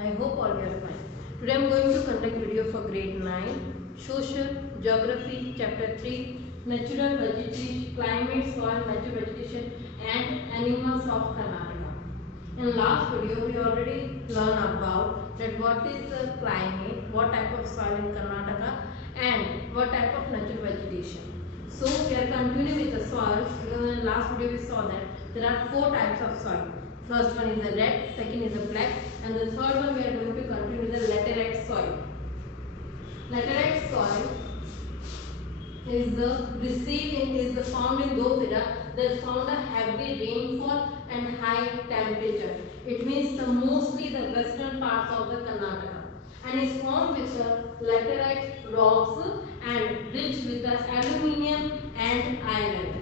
I hope all you are fine. Today I am going to conduct video for grade 9, Social, Geography, Chapter 3, Natural Vegetation, Climate, Soil, Natural Vegetation and Animals of Karnataka. In last video we already learned about that what is the climate, what type of soil in Karnataka and what type of natural vegetation. So we are continuing with the soil because in last video we saw that there are 4 types of soil. First one is the red, second is the black and the third one we are going to continue with the laterite soil. Laterite soil is found in those areas that found a heavy rainfall and high temperature. It means mostly the western parts of the Karnataka and is formed with the laterite rocks and rich with the aluminium and iron.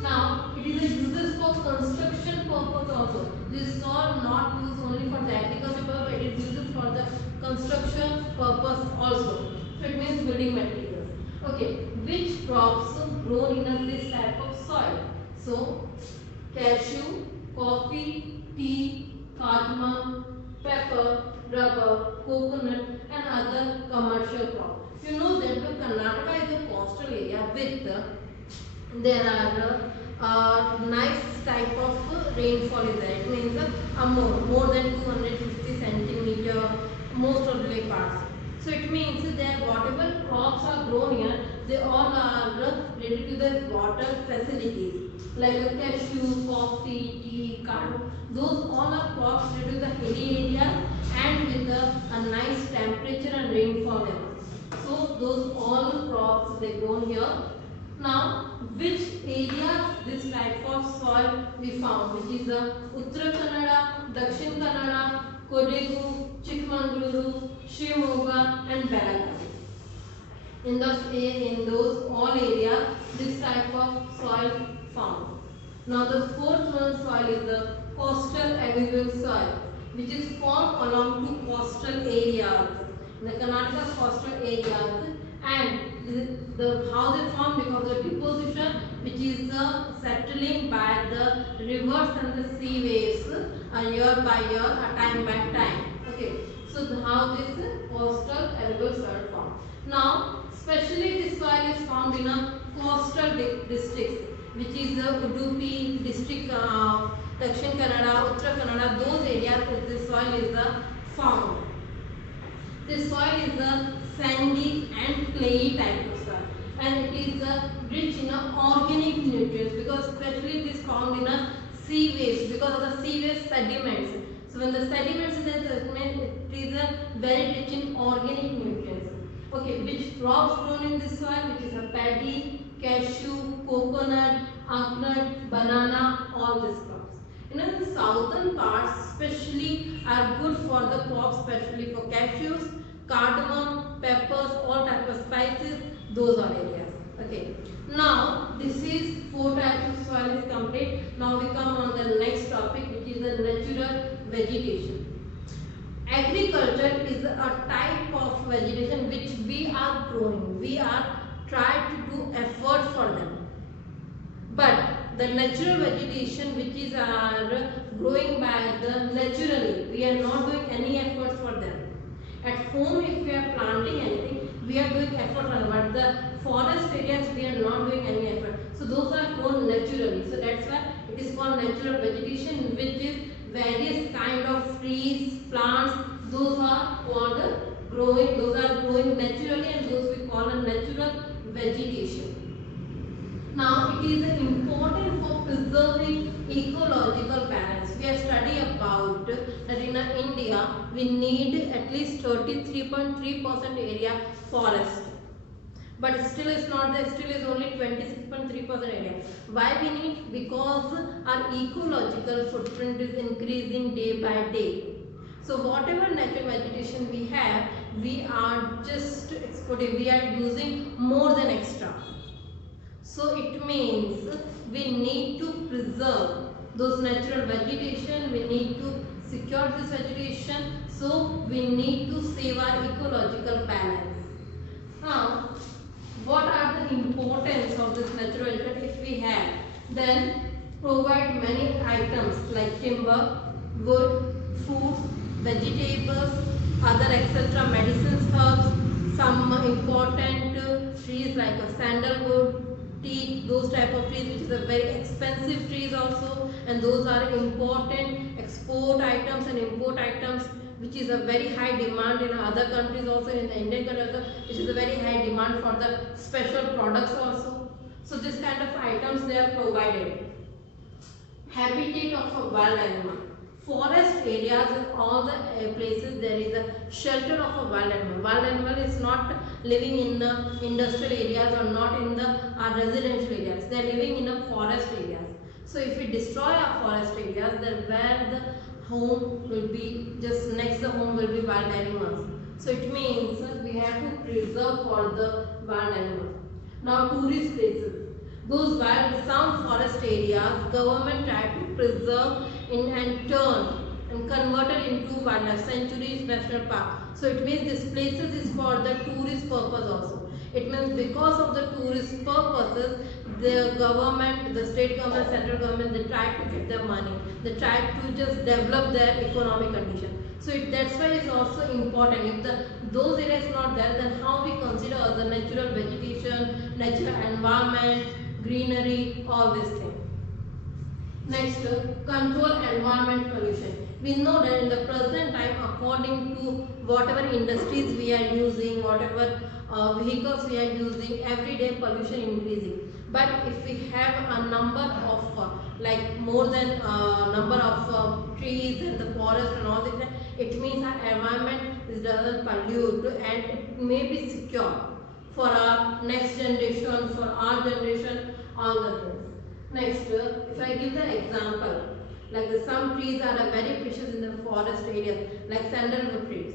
Now, it is used for construction purpose also. This soil not used only for the agriculture purpose, it is used for the construction purpose also. So, it means building materials. Okay, which crops grown in this type of soil? So, cashew, coffee, tea, cardamom, pepper, rubber, coconut and other commercial crops. You know that the Karnataka is a coastal area with there are nice type of rainfall is there. It means more than 250 centimeter most of the parts. So it means that whatever crops are grown here, they all are related to the water facilities like a cashew, coffee, tea, cardamom. Those all are crops related to the hilly area and with a nice temperature and rainfall levels. So those all crops they grown here. Now, which area this type of soil we found, which is the Uttara Kannada, Dakshin Kannada, Kodagu, Chikmagaluru, Shimoga and Belagavi. In those all areas, this type of soil found. Now, the fourth one soil is the coastal alluvial soil, which is formed along two coastal areas, in the Karnataka coastal areas, and how they form because of deposition which is settling by the rivers and the sea waves year by year, time by time. Okay, so how this coastal alluvial soil formed. Now, especially this soil is found in a coastal districts, which is Udupi district, Dakshin Kannada, Uttara Kannada. Those areas this soil is found. This soil is a sandy and clayey type of soil and it is rich in organic nutrients because especially it is found in a sea waves because of the sea wave sediments. So when the sediments is there, it is very rich in organic nutrients. Okay, which crops grown in this soil, which is a paddy, cashew, coconut, akhnut, banana, all these crops. You know, the southern parts especially are good for the crops, especially for cashews, cardamom, peppers, all type of spices, those are areas. Okay. Now, this is 4 types of soil is complete. Now, we come on the next topic, which is the natural vegetation. Agriculture is a type of vegetation which we are growing. We are trying to do effort for them. But the natural vegetation which is growing by the naturally, we are not doing any efforts for them. At home, if we are planting anything, we are doing effort on it. But the forest areas, we are not doing any effort. So those are grown naturally. So that's why it is called natural vegetation, which is various kind of trees, plants. Those are called growing. Those are growing naturally, and those we call a natural vegetation. Now, it is important for preserving ecological balance. We have studied about that in India, we need at least 33.3% area forest. But still is not there, still is only 26.3% area. Why we need? Because our ecological footprint is increasing day by day. So whatever natural vegetation we have, we are just exporting, we are using more than extra. So it means we need to preserve those natural vegetation, we need to secure this vegetation, so we need to save our ecological balance. Now, what are the importance of this natural vegetation if we have? Then provide many items like timber, wood, food, vegetables, other etc. medicines, herbs, some important trees like a sandalwood, teak, those type of trees which is a very expensive trees also, and those are important export items and import items which is a very high demand in other countries also, in the Indian country also, which is a very high demand for the special products also. So this kind of items they are provided. Habitat of a wild animal. Forest areas in all the places there is a shelter of a wild animal. Wild animal is not living in the industrial areas or not in the residential areas. They are living in the forest areas. So if we destroy our forest areas, then where the home will be, just next the home will be wild animals. So it means we have to preserve for the wild animals. Now tourist places. Those wild, some forest areas, government try to preserve in and turn and convert it into wildlife sanctuaries, national park. So it means this places is for the tourist purpose also. It means because of the tourist purposes, the government, the state government, central government, they try to get their money. They try to just develop their economic condition. So that's why it's also important. If those areas not there, then how we consider the natural vegetation, natural environment, greenery, all these things. Next, control environment pollution. We know that in the present time, according to whatever industries we are using, whatever vehicles we are using, everyday pollution increasing. But if we have a number of like more than number of trees and the forest and all this, it means our environment doesn't pollute and it may be secure for our next generation, for our generation, all the things. Next, if I give the example, like some trees are very precious in the forest areas, like sandalwood trees.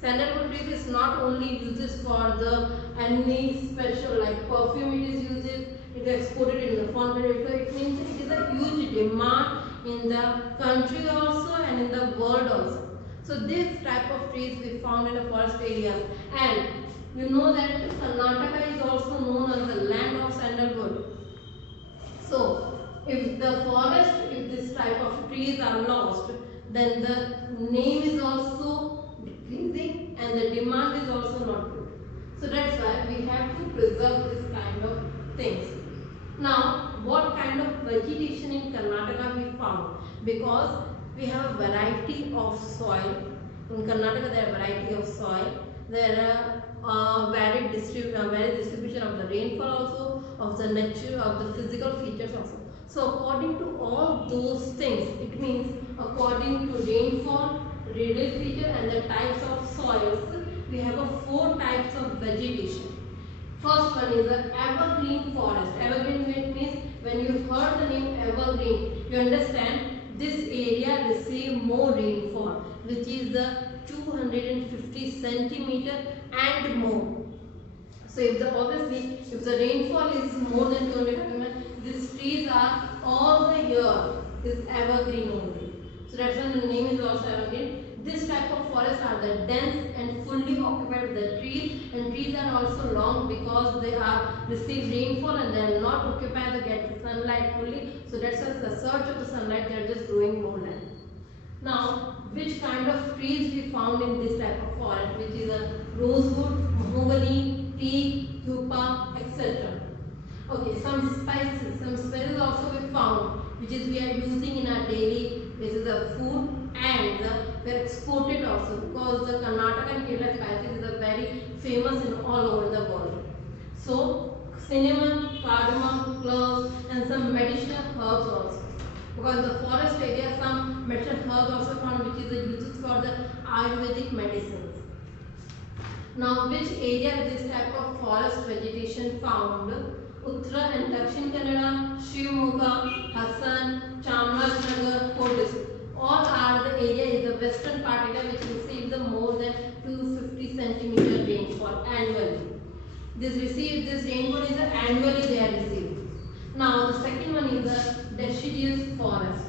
Sandalwood trees is not only uses for the any special like perfume it is used, it is exported in the foreign country. So it means it is a huge demand in the country also and in the world also. So this type of trees we found in the forest areas, and you know that Karnataka is also known as the land of sandalwood. So if the forest, if this type of trees are lost, then the name is also decreasing and the demand is also not good. So that's why we have to preserve this kind of things. Now, what kind of vegetation in Karnataka we found? Because we have a variety of soil. In Karnataka there are variety of soil. There are varied distribution of the rainfall also, of the nature, of the physical features also. So according to all those things, it means according to rainfall, radial feature and the types of soils, we have 4 types of vegetation. First one is the evergreen forest. Evergreen means when you heard the name evergreen, you understand this area receive more rainfall, which is the 250 centimeter and more. So if obviously if the rainfall is more than 200 centimeter, these trees are all the year is evergreen only. So that's why the name is also evergreen. This type of forests are the dense and fully occupied with the trees, and trees are also long because they are receive rainfall and they are not occupied to get the sunlight fully. So that's why the search of the sunlight, they are just growing more land. Now, which kind of trees we found in this type of forest, which is a rosewood, mahogany, teak, tupa, etc. Okay, some spices also we found, which is we are using in our daily basis of food, and we are exported also because the Karnataka and Kerala spices is a very famous in all over the world. So cinnamon, cardamom, cloves, and some medicinal herbs also. Because the forest area, some medicinal herbs also found, which is the uses for the Ayurvedic medicines. Now, which area this type of forest vegetation found? Uttara and Dakshin Kannada, Shivamogga, Hassan, Chamarajanagar, Kodis. All are the area is the western part area which receives the more than 250 centimeter rainfall annually. This rainfall is annually they are received. Now the second one is the deciduous forest.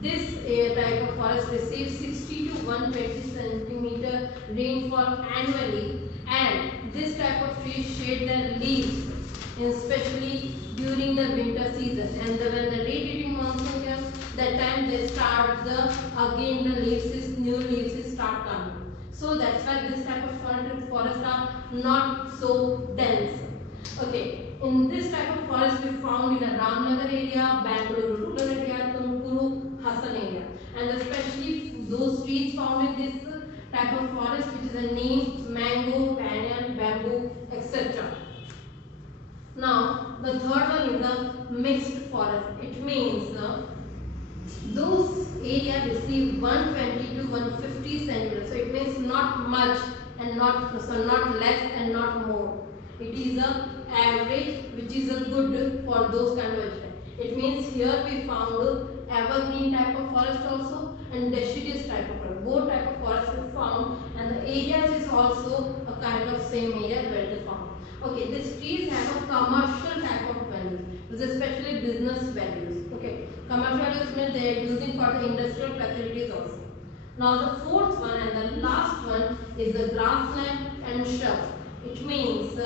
This type of forest receives 60 to 120 centimeter rainfall annually, and this type of trees shade their leaves, especially during the winter season. And when the late monsoon comes, that time they start again the leaves, new leaves start coming. So that's why this type of forests are not so dense. Okay, in this type of forest we found in a Ramnagar area, Bangalore rural area, Tumkuru, Hassan area, and especially those trees found in this type of forest, which is a neem, mango, banyan, bamboo, etc. Now the third one is a mixed forest. It means those area receive 120 to 150 centimeters. So it means not much and not less and not more. It is a average, which is a good for those kind of vegetation. It means here we found evergreen type of forest also and deciduous type of forest. Both type of forest we found, and the areas is also a kind of same area where they found. Okay, these trees have a commercial type of values, especially business values. Okay, commercial values means they are using for the industrial facilities also. Now the fourth one and the last one is the grassland and shrubs. It means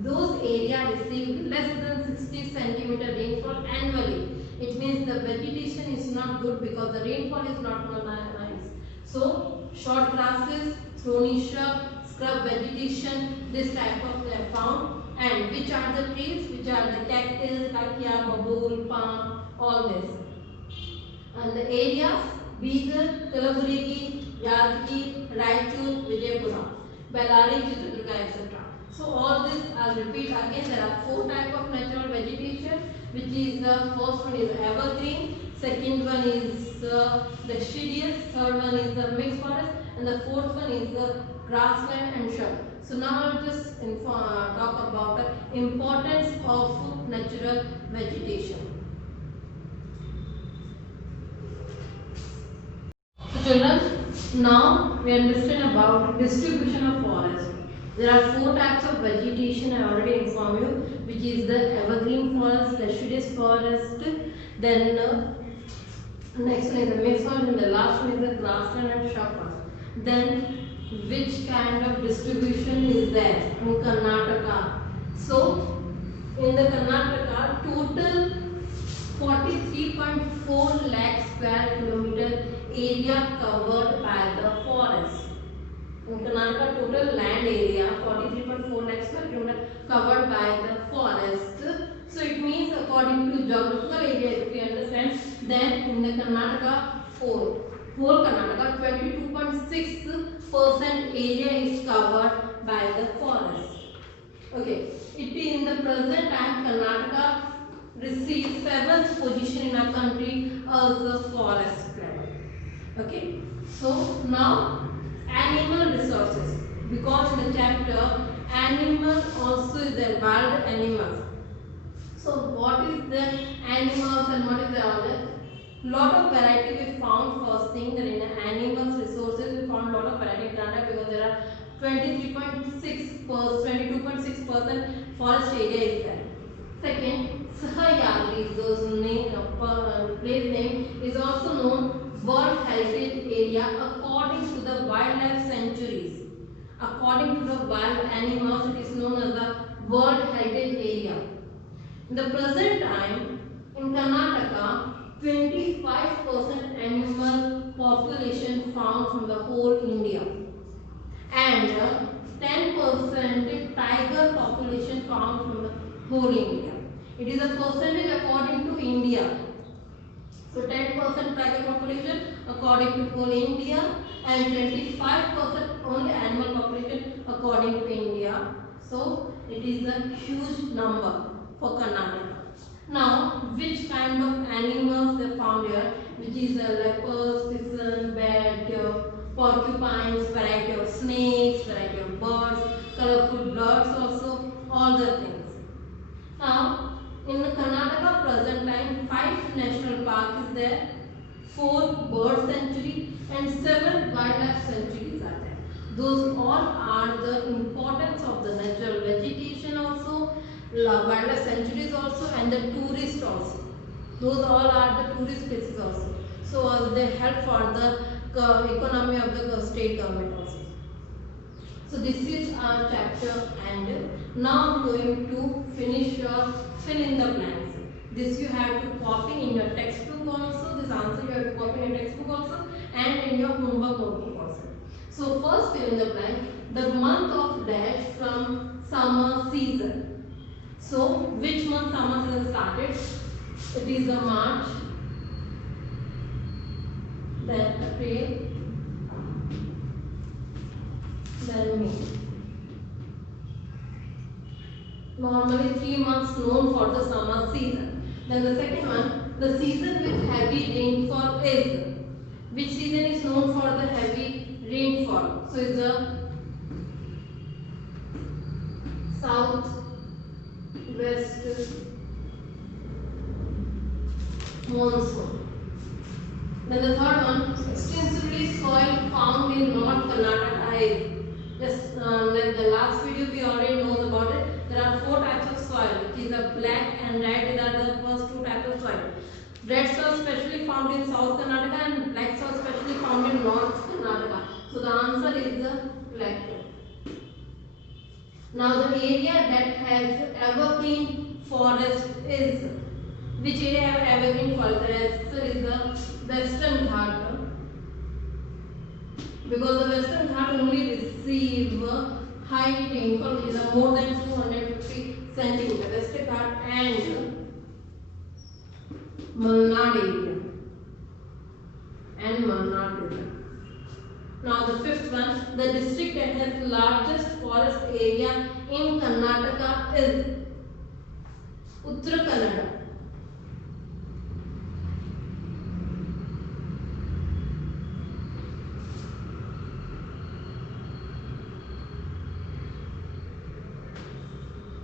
those areas receive less than 60 centimeter rainfall annually. It means the vegetation is not good because the rainfall is not nice. So short grasses, thorny shrub, scrub vegetation, this type of they are found. And which are the trees? Which are the cactus, rakia, babul, palm, all this. And the areas: Bidar, Kalaburigi, Yadgir, Raichur, Vijaypura, Bellary, Chitradurga, etc. So all this I'll repeat again. There are four types of natural vegetation, which is the first one is evergreen, second one is deciduous, third one is the mixed forest, and the fourth one is the grassland and shrub. So now I'll just talk about the importance of natural vegetation. So children, now we understand about distribution of forest. There are four types of vegetation I already informed you, which is the evergreen forest, deciduous forest, then next one is the mixed forest, and the last one is the grassland and shrub forest. Then which kind of distribution is there in Karnataka? So in the Karnataka, total 43.4 lakh square kilometer area covered by the forest. In Karnataka, total land area 43.4 lakh square kilometer covered by the forest. So it means according to geographical area, if we understand, then in the Karnataka whole Karnataka 22.6% area is covered by the forest. Okay, it in the present time Karnataka receives 7th position in our country as the forest level. Okay, so now animal resources, because in the chapter animal also is the wild animals. So what is the animals and what is the other? Lot of variety we found. First thing that in animals resources we found lot of variety in Canada because there are 22.6% forest area is there. Second, Sahyadri, those name place name is also known World Heritage Area according to the wildlife sanctuaries. According to the wild animals, it is known as the World Heritage Area. In the present time, in Karnataka, 25% animal population found from the whole India, and 10% tiger population found from the whole India. It is a percentage according to India. So 10% tiger population according to whole India, and 25% only animal population according to India. So it is a huge number for Karnataka. Now, which kind of animals they found here? Which is leopards, bison, bear, porcupines, variety of snakes, variety of birds, colorful birds also, all the things. Now, in Karnataka present time, 5 national parks is there, 4 bird sanctuary and 7 wildlife sanctuaries are there. Those all are the importance of the natural vegetation also, wildlife sanctuaries also, and the tourist also. Those all are the tourist places also. So they help for the economy of the state government also. So this is our chapter, and now I'm going to finish your fill in the blanks. This you have to copy in your textbook also. This answer you have to copy in your textbook also and in your homework notebook also. So first fill in the blank, the month of dash from summer season. So which month summer season started? It is the March, then April, then May. Normally 3 months known for the summer season. Then the second one, the season with heavy rainfall is. Which season is known for the heavy rainfall? So it's the south west monsoon. Then the third one, extensively soil found in North Karnataka is. Just like the last video we already know about it. There are 4 types of soil, which is the black and red. These are the first 2 types of soil. Red soil specially found in South Karnataka and black soil specially found in North Karnataka. So the answer is the black one. Now the area that has evergreen forest is. Which area have evergreen forest? The answer is the Western Ghat. Because the Western Ghat only receive high rainfall, which is more than 250 centimeter. Western Ghat and Malnad area. And Malnad area. Now the fifth one, the district that has largest forest area in Karnataka is Uttara Kannada.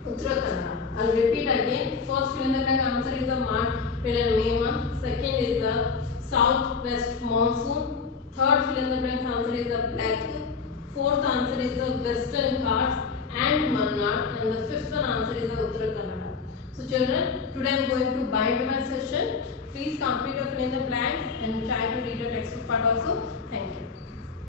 Uttara Kannada. I'll repeat again. First fill in the blank answer is the March, April and May month. Second is the southwest monsoon. Third fill in the blank answer is the black. Fourth answer is the Western Ghats and Malnad. And the fifth one answer is the Uttara Kannada. So children, today I am going to bind my session. Please complete your fill in the blank and try to read the textbook part also. Thank you.